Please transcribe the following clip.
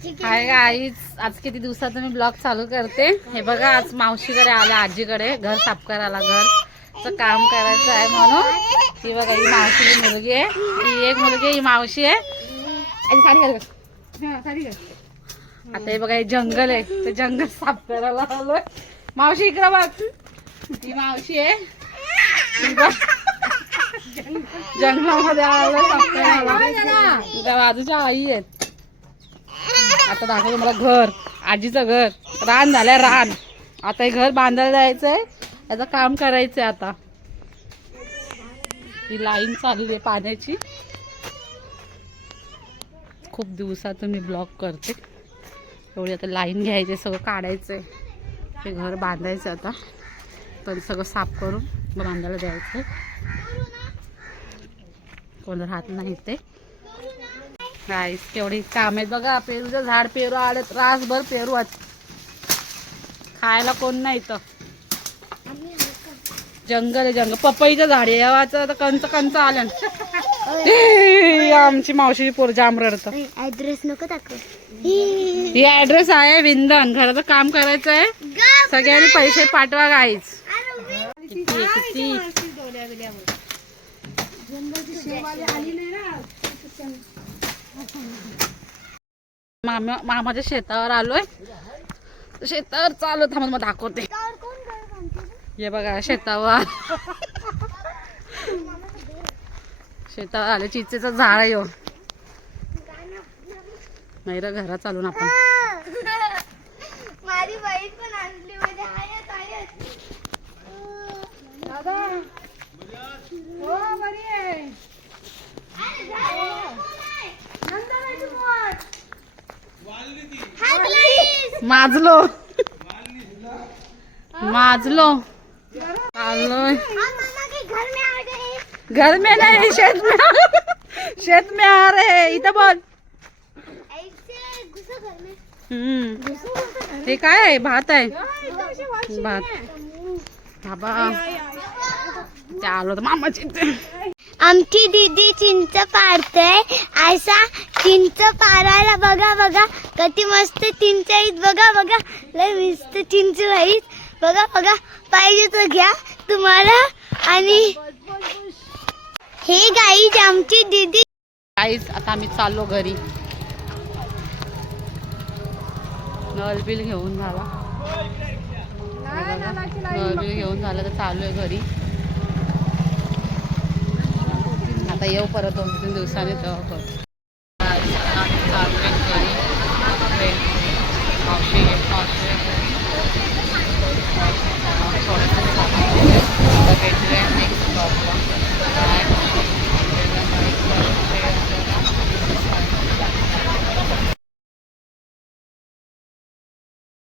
Hi guys, आज किती दिवसात मी ब्लॉग चालू करते. हे बघा, आज मावशीकडे आला, आजीकडे घर साफ करायला, घरचं काम करायचं आहे म्हणून. ही बघा, ही मावशीची मुलगी आहे, ही एक मुलगी, ही मावशी आहे. आणि साडी घाल, साडी घाल. आता हे बघा, हे जंगल आहे, ते जंगल साफ करायला आलोय. मावशी इकडं बघ, ही मावशी आहे, जंगलामध्ये आलोय साफ करायला. त्या बाजूच्या आई आहेत. आता दाखवतो मला घर, आजीचं घर. रान झालंय, रान. आता हे घर बांधायला जायचंय, याचं काम करायचंय. आता ही लाईन चालली आहे पाण्याची. खूप दिवसातून मी ब्लॉग करते. एवढी आता लाईन घ्यायची, सगळं काढायचंय, हे घर बांधायचं. आता तर सगळं साफ करून बांधायला द्यायचं. कोण राहत नाही ते. गाईस, केवढी काम आहेत बघा. पेरूचं झाड, पेरू आडत रासभर पेरू आहेत. खायला कोण नाही इथं. जंगल आहे, जंगल. पपईचं झाड आहे, यावाचं तर कंच कंच आलं. आमची मावशी पोर जाम रडतं. ऍड्रेस नको दाखव. ही ऍड्रेस आहे विंधन. घराचं काम करायचं आहे, सगळ्यांनी पैसे पाठवा गाईस. किती किती मामाच्या शेतावर आलोय. शेतावर चालू थांबत मग दाखवते. हे बघा, शेतावर शेतावर आले. चिंचेचं झाड आहे. नाही रे, घरात चालून आपण. माझी बहीण पण आणली म्हणजे दादा, हो बरी आहे. माजलो माजलो चाललोय. घर में नहीं, शेत में. शेत में आ रहे. इथं बोल. हे काय आहे? भात आहे, भात. बाबा, ते आलो तर मामाची. आमची दीदी चिंच पाडते. असा चिंच पाडायला बघा बघा, किती मस्त चिंच आहेत. बघा बघा, लय मस्त चिंच आहेत. बघा बघा, पाहिजे तर घ्या तुम्हाला. आणि हे गाईज आमची दीदी. गाईज, आता आम्ही चाललो घरी. नळ बिल घेऊन झाला, नळ बिल घेऊन झालं तर चालू आहे घरी. आता येऊ परत 2-3 दिवसांनी तेव्हा करतो. चालू आहे घरी. मावशी